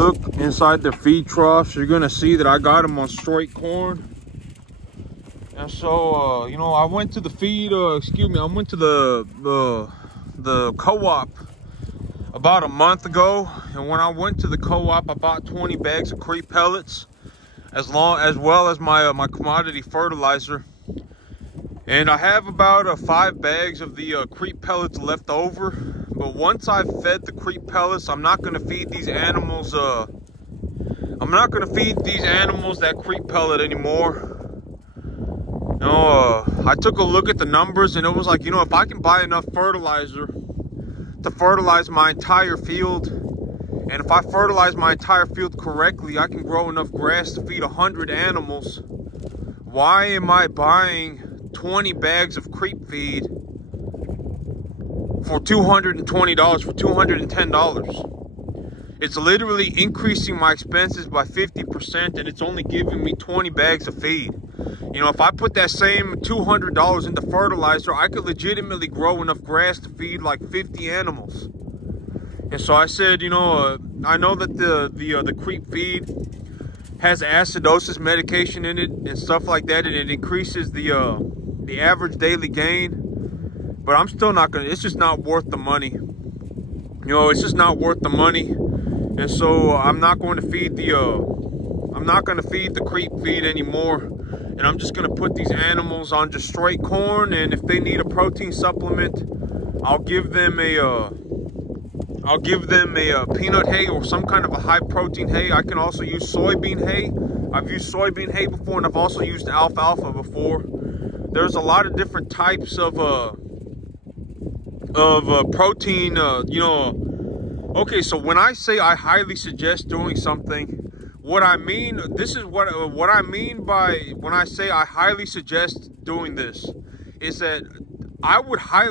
look inside their feed troughs, you're gonna see that I got them on straight corn. And so, you know, I went to the feed, I went to the co-op about a month ago. And when I went to the co-op, I bought 20 bags of creep pellets, as well as my my commodity fertilizer. And I have about 5 bags of the creep pellets left over. But once I've fed the creep pellets, I'm not going to feed these animals. I'm not going to feed these animals that creep pellet anymore. You know, I took a look at the numbers, and it was like, you know, if I can buy enough fertilizer to fertilize my entire field, and if I fertilize my entire field correctly, I can grow enough grass to feed 100 animals. Why am I buying 20 bags of creep feed for $220, for $210? It's literally increasing my expenses by 50%, and it's only giving me 20 bags of feed. You know, if I put that same $200 into fertilizer, I could legitimately grow enough grass to feed like 50 animals. And so I said, you know, I know that the creep feed has acidosis medication in it and stuff like that, and it increases the average daily gain. But I'm still not gonna. It's just not worth the money. You know, it's just not worth the money. And so I'm not going to feed the creep feed anymore. And I'm just gonna put these animals on just straight corn. And if they need a protein supplement, I'll give them a peanut hay or some kind of a high protein hay. I can also use soybean hay. I've used soybean hay before, and I've also used alfalfa before. There's a lot of different types of protein, you know. Okay, so when I say I highly suggest doing something, what I mean, this is what I mean by when I say I highly suggest doing this, is that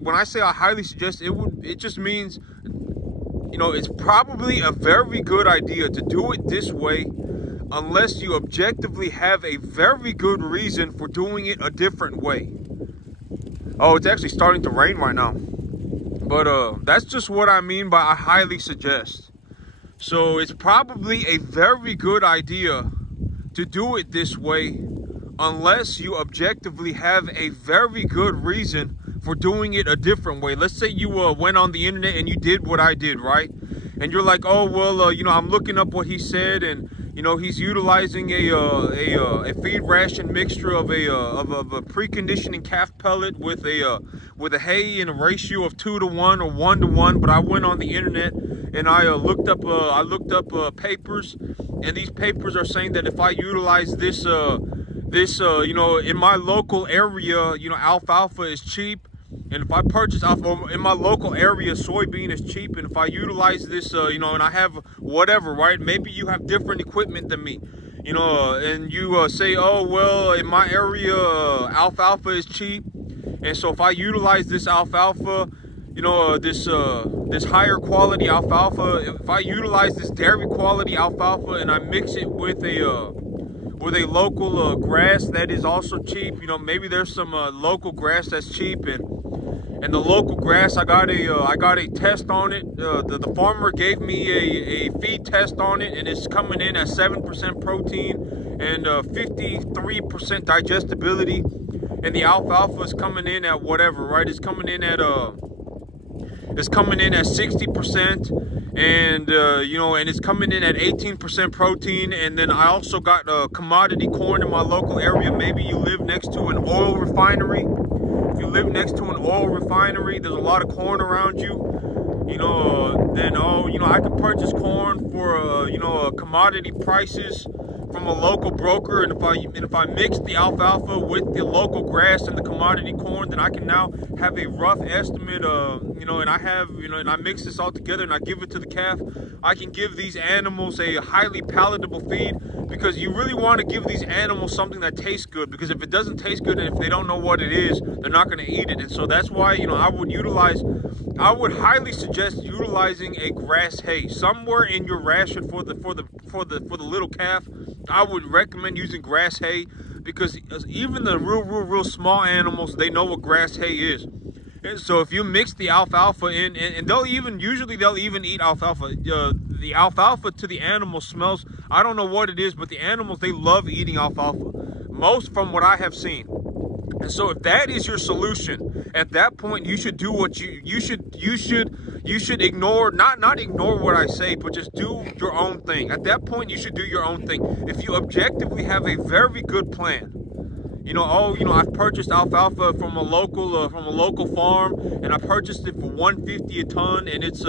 when I say I highly suggest, it just means, you know, it's probably a very good idea to do it this way, unless you objectively have a very good reason for doing it a different way. Oh, it's actually starting to rain right now. But that's just what I mean by I highly suggest. So it's probably a very good idea to do it this way, unless you objectively have a very good reason for doing it a different way. Let's say you went on the internet and you did what I did, right? And you're like, oh, well, you know, I'm looking up what he said, and you know, he's utilizing a feed ration mixture of a preconditioning calf pellet with a hay in a ratio of 2 to 1 or 1 to 1. But I went on the internet and I looked up papers, and these papers are saying that if I utilize this you know, in my local area, you know, alfalfa is cheap. And if I purchase alfalfa in my local area, soybean is cheap. And if I utilize this, you know, and I have whatever, right? Maybe you have different equipment than me, you know, and you say, oh, well, in my area, alfalfa is cheap. And so if I utilize this alfalfa, you know, this higher quality alfalfa, if I utilize this dairy quality alfalfa and I mix it with a local grass that is also cheap, you know, maybe there's some local grass that's cheap, and the local grass, I got a test on it. The farmer gave me a feed test on it, and it's coming in at 7% protein and 53% digestibility. And the alfalfa is coming in at whatever, right? It's coming in at 60%, and you know, and it's coming in at 18% protein. And then I also got commodity corn in my local area. Maybe you live next to an oil refinery. If you live next to an oil refinery, there's a lot of corn around you, you know, then, oh, you know, I could purchase corn for, you know, commodity prices from a local broker. And if I mix the alfalfa with the local grass and the commodity corn, then I can now have a rough estimate, you know, and and I mix this all together and I give it to the calf. I can give these animals a highly palatable feed, because you really want to give these animals something that tastes good, because if it doesn't taste good and if they don't know what it is, they're not going to eat it. And so that's why, you know, I would highly suggest utilizing a grass hay somewhere in your ration for the little calf. I would recommend using grass hay, because even the real small animals, they know what grass hay is. And so if you mix the alfalfa in, and they'll even eat alfalfa. The alfalfa to the animal smells, I don't know what it is, but the animals, they love eating alfalfa. Most from what I have seen. And so if that is your solution, at that point you should do what you should ignore, not ignore what I say, but just do your own thing. At that point you should do your own thing. If you objectively have a very good plan, I've purchased alfalfa from a local farm, and I purchased it for $150 a ton, and it's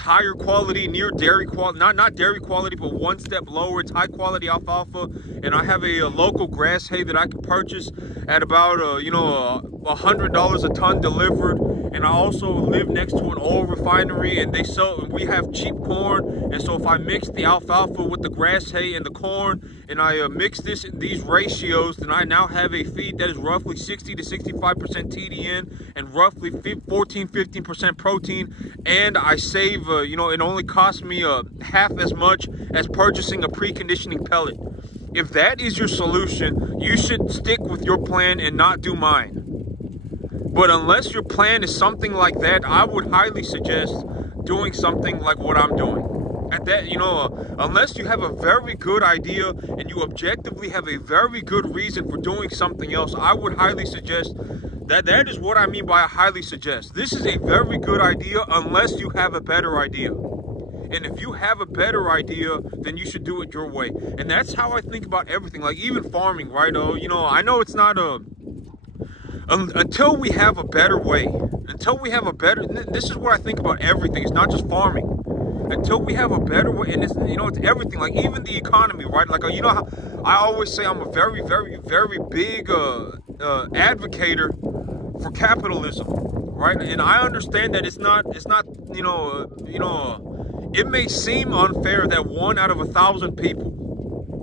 higher quality, near dairy quality, not dairy quality, but one step lower. It's high quality alfalfa, and I have a local grass hay that I can purchase at about $100 a ton delivered. And I also live next to an oil refinery, and we have cheap corn. And so if I mix the alfalfa with the grass hay and the corn, and I mix these ratios, then I now have a feed that is roughly 60 to 65% TDN and roughly 14-15% protein. And I save, it only costs me half as much as purchasing a preconditioning pellet. If that is your solution, you should stick with your plan and not do mine. But unless your plan is something like that, I would highly suggest doing something like what I'm doing. At that, unless you have a very good idea and you objectively have a very good reason for doing something else, I would highly suggest that is what I mean by highly suggest. This is a very good idea unless you have a better idea. And if you have a better idea, then you should do it your way. And that's how I think about everything, like even farming, right? I know it's not until we have a better way, this is what I think about everything. It's not just farming. Until we have a better way, and it's everything, like even the economy, right? Like, how I always say I'm a very, very, very big advocator for capitalism, right? And I understand that it's not, it may seem unfair that 1 out of 1,000 people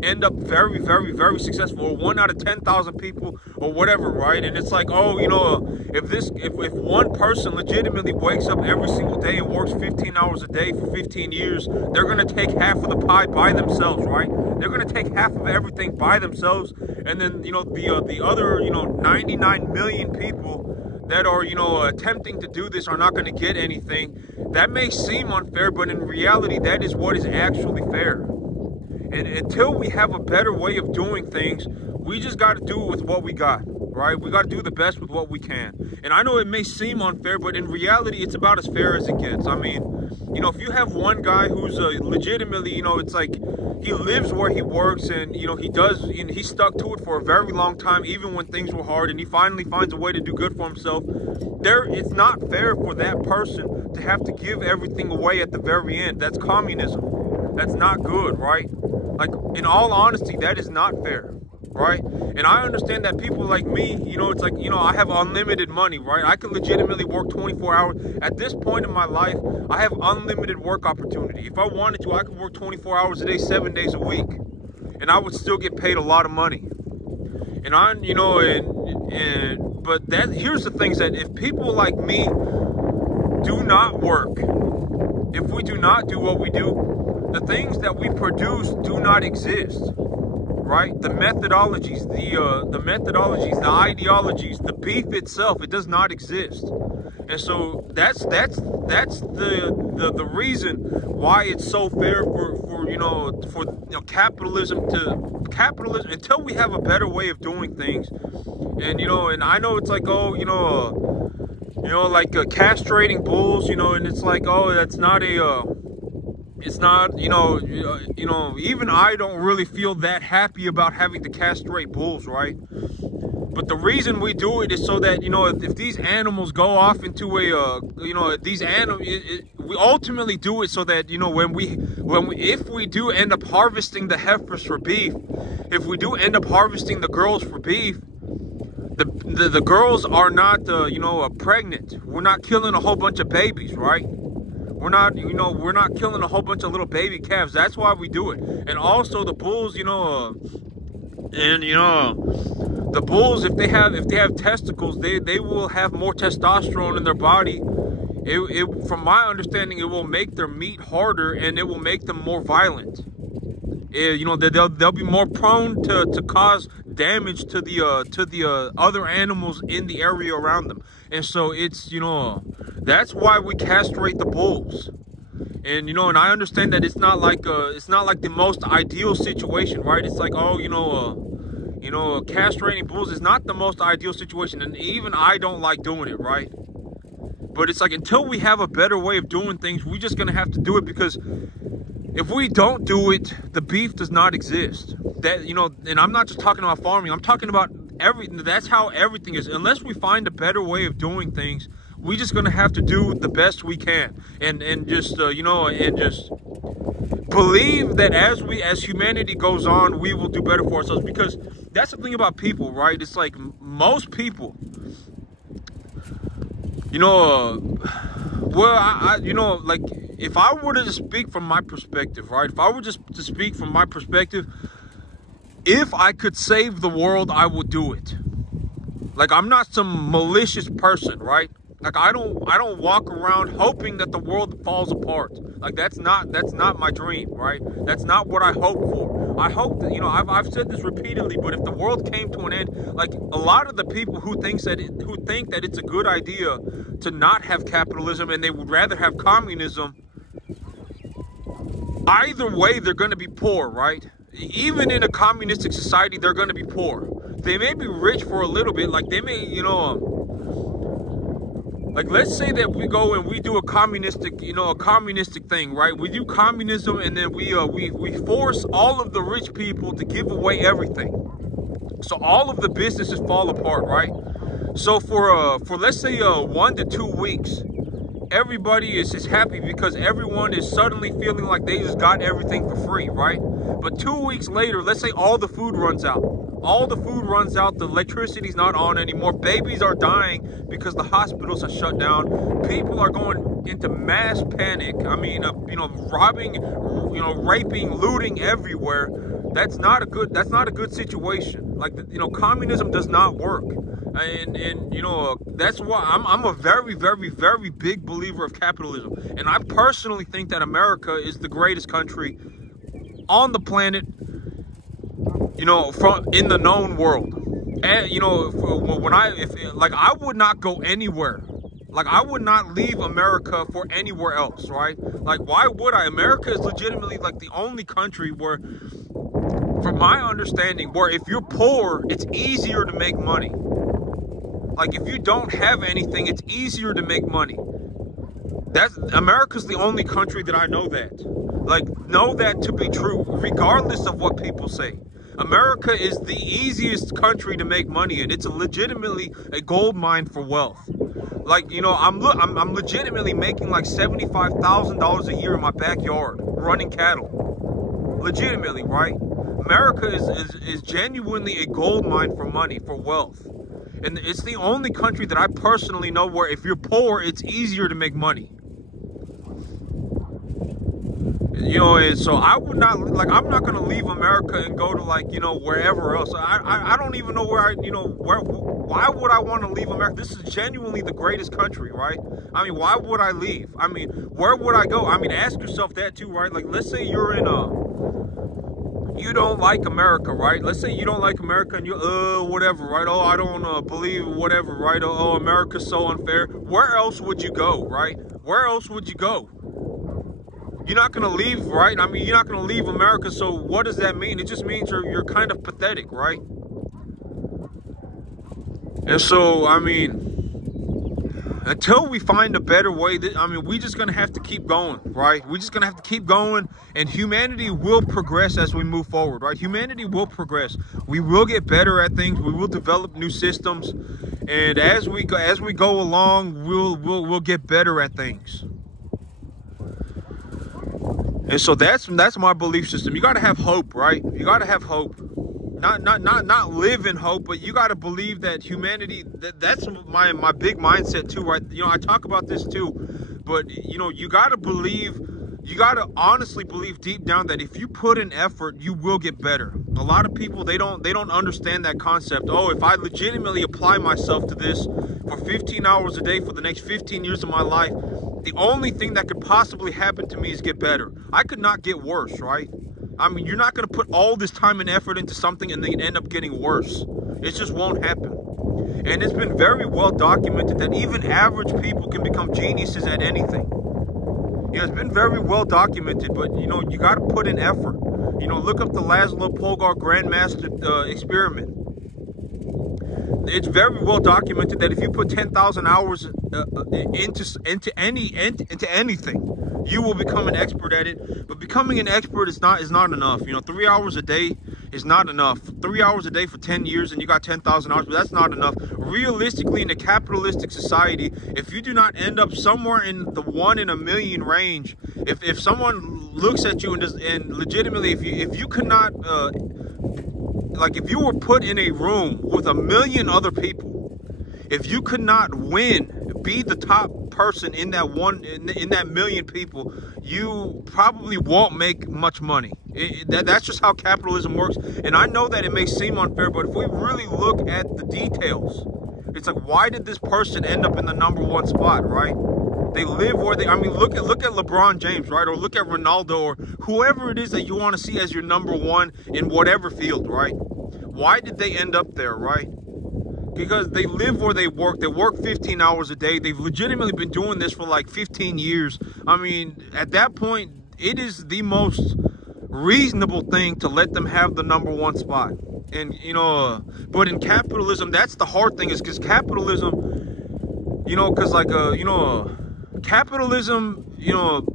end up very, very, very successful, or 1 out of 10,000 people, or whatever, right? And it's like, if one person legitimately wakes up every single day and works 15 hours a day for 15 years, they're going to take half of the pie by themselves, right? They're going to take half of everything by themselves, and then, the other, 99 million people that are, attempting to do this are not going to get anything. That may seem unfair, but in reality, that is what is actually fair. And until we have a better way of doing things, we just got to do it with what we got, right? We got to do the best with what we can. And I know it may seem unfair, but in reality, it's about as fair as it gets. I mean, if you have one guy who's legitimately, it's like he lives where he works, and, he stuck to it for a very long time, even when things were hard, and he finally finds a way to do good for himself. It's not fair for that person to have to give everything away at the very end. That's communism. That's not good, right? Like, in all honesty, that is not fair, right? And I understand that people like me, it's like, I have unlimited money, right? I can legitimately work 24 hours. At this point in my life, I have unlimited work opportunity. If I wanted to, I could work 24 hours a day, 7 days a week, and I would still get paid a lot of money. And but here's the things that if people like me do not work, if we do not do what we do, the things that we produce do not exist, right? The methodologies, the ideologies, the beef itself, it does not exist. And so that's the reason why it's so fair for capitalism until we have a better way of doing things. And and I know it's like, like castrating bulls, and it's like, that's not it's not, even I don't really feel that happy about having to castrate bulls, right? But the reason we do it is so that, if these animals go off into we ultimately do it so that, if we do end up harvesting the heifers for beef, if we do end up harvesting the girls for beef, the girls are not, pregnant. We're not killing a whole bunch of babies, right? We're not killing a whole bunch of little baby calves. That's why we do it. And also the bulls, the bulls, if they have testicles, they will have more testosterone in their body. From my understanding, it will make their meat harder, and it will make them more violent. They'll be more prone to cause damage to the other animals in the area around them. And so it's, you know, that's why we castrate the bulls. And, you know, and I understand that it's not like the most ideal situation, right? It's like, oh, castrating bulls is not the most ideal situation, and even I don't like doing it, right? But it's like, until we have a better way of doing things, we're just gonna have to do it, because if we don't do it, the beef does not exist. That, you know, and I'm not just talking about farming, I'm talking about everything. That's how everything is. Unless we find a better way of doing things, we're just gonna have to do the best we can, and just just believe that as humanity goes on, we will do better for ourselves. Because that's the thing about people, right? It's like most people, you know, like, if I were to just speak from my perspective, right? If I were just to speak from my perspective, if I could save the world, I would do it. Like, I'm not some malicious person, right? Like, I don't walk around hoping that the world falls apart. Like, that's not my dream, right? That's not what I hope for. I hope that, you know, I've said this repeatedly, but if the world came to an end, like, a lot of the people who think that it's a good idea to not have capitalism and they would rather have communism, either way they're going to be poor, right? Even in a communistic society, they're going to be poor. They may be rich for a little bit, like they may, you know, like, let's say that we go and we do a communistic thing, right? We do communism, and then we force all of the rich people to give away everything. So all of the businesses fall apart, right? So for let's say 1 to 2 weeks, everybody is happy because everyone is suddenly feeling like they just got everything for free, right? But 2 weeks later, let's say all the food runs out. All the food runs out, the electricity's not on anymore, babies are dying because the hospitals are shut down, people are going into mass panic. I mean, robbing, raping, looting everywhere. That's not a good situation. Like, communism does not work. And that's why I'm a very, very, very big believer of capitalism. And I personally think that America is the greatest country on the planet, from in the known world. And I would not go anywhere. Like, I would not leave America for anywhere else, right? Like, why would I? America is legitimately like the only country where, from my understanding, where if you're poor, it's easier to make money. Like, if you don't have anything, it's easier to make money. America's the only country that I know that. Like, know that to be true, regardless of what people say. America is the easiest country to make money in. It's legitimately a gold mine for wealth. Like, I'm legitimately making like $75,000 a year in my backyard running cattle. Legitimately, right? America is genuinely a gold mine for money, for wealth. And it's the only country that I personally know where if you're poor, it's easier to make money. And so I would not, like, I'm not going to leave America and go to, like, wherever else. I don't even know why would I want to leave America? This is genuinely the greatest country, right? I mean, why would I leave? I mean, where would I go? I mean, ask yourself that too, right? Like, let's say you're in you don't like America, right? Let's say you don't like America and you, whatever, right? Oh, I don't believe whatever, right? Oh, America's so unfair. Where else would you go, right? Where else would you go? You're not going to leave, right? I mean, you're not going to leave America, so what does that mean? It just means you're kind of pathetic, right? And so, I mean, until we find a better way, we're just going to have to keep going, right? We're just going to have to keep going, and humanity will progress as we move forward, right? Humanity will progress. We will get better at things. We will develop new systems, and as we go along, we'll get better at things. And so that's my belief system. You got to have hope, right? You got to have hope. Not live in hope, but you got to believe that humanity, that's my big mindset too, right? I talk about this too, but you got to believe, you got to honestly believe deep down that if you put in effort, you will get better. A lot of people, they don't understand that concept. Oh, if I legitimately apply myself to this for 15 hours a day for the next 15 years of my life, the only thing that could possibly happen to me is get better. I could not get worse, right? I mean, you're not going to put all this time and effort into something and then end up getting worse. It just won't happen. And it's been very well documented that even average people can become geniuses at anything. You know, it's been very well documented, but, you know, you got to put in effort. You know, look up the Laszlo Polgar Grandmaster experiment. It's very well documented that if you put 10,000 hours into anything, you will become an expert at it. But becoming an expert is not enough. You know, 3 hours a day is not enough. 3 hours a day for 10 years and you got 10,000 hours, but that's not enough. Realistically, in a capitalistic society, if you do not end up somewhere in the 1 in a million range, if someone looks at you and legitimately, if you could not, like if you were put in a room with a million other people, if you could not win, be the top person in that in that million people, you probably won't make much money. That's just how capitalism works. And I know that it may seem unfair, but if we really look at the details, it's like, why did this person end up in the #1 spot, right? They live where they, I mean, look at LeBron James, right? Or look at Ronaldo, or whoever it is that you want to see as your #1 in whatever field, right? Why did they end up there, right? Because they live where they work. They work 15 hours a day. They've legitimately been doing this for like 15 years. I mean, at that point, it is the most reasonable thing to let them have the #1 spot. And, you know, but in capitalism, that's the hard thing, is because capitalism, you know, because like, you know, capitalism, you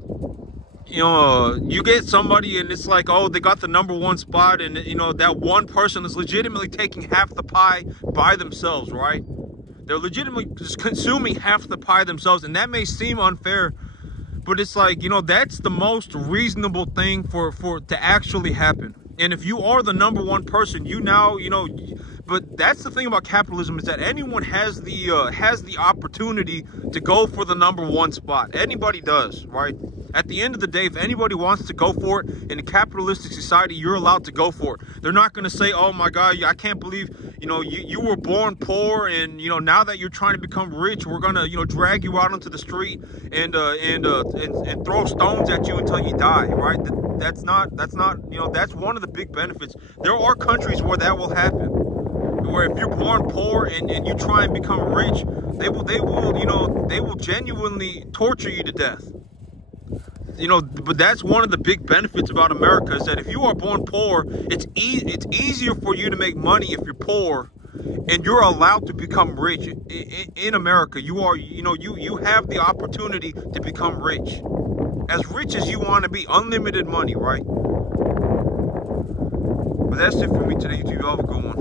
get somebody and it's like, oh, they got the #1 spot, and, you know, that one person is legitimately taking half the pie by themselves, right? They're legitimately just consuming half the pie themselves, and that may seem unfair, but it's like, you know, that's the most reasonable thing for to actually happen. And if you are the #1 person, you now, you know, but that's the thing about capitalism, is that anyone has the opportunity to go for the #1 spot. Anybody does, right? At the end of the day, if anybody wants to go for it in a capitalistic society, you're allowed to go for it. They're not going to say, oh my God, I can't believe, you know, you were born poor, and, you know, now that you're trying to become rich, we're going to, you know, drag you out onto the street and throw stones at you until you die, right? That's not, you know, that's one of the big benefits. There are countries where that will happen, where if you're born poor and you try and become rich, they will, you know, they will genuinely torture you to death. You know, but that's one of the big benefits about America, is that if you are born poor, it's easier for you to make money if you're poor, and you're allowed to become rich. In America, you are, you know, you have the opportunity to become rich as you want to be, unlimited money, right? But that's it for me today, YouTube. Y'all have a good one.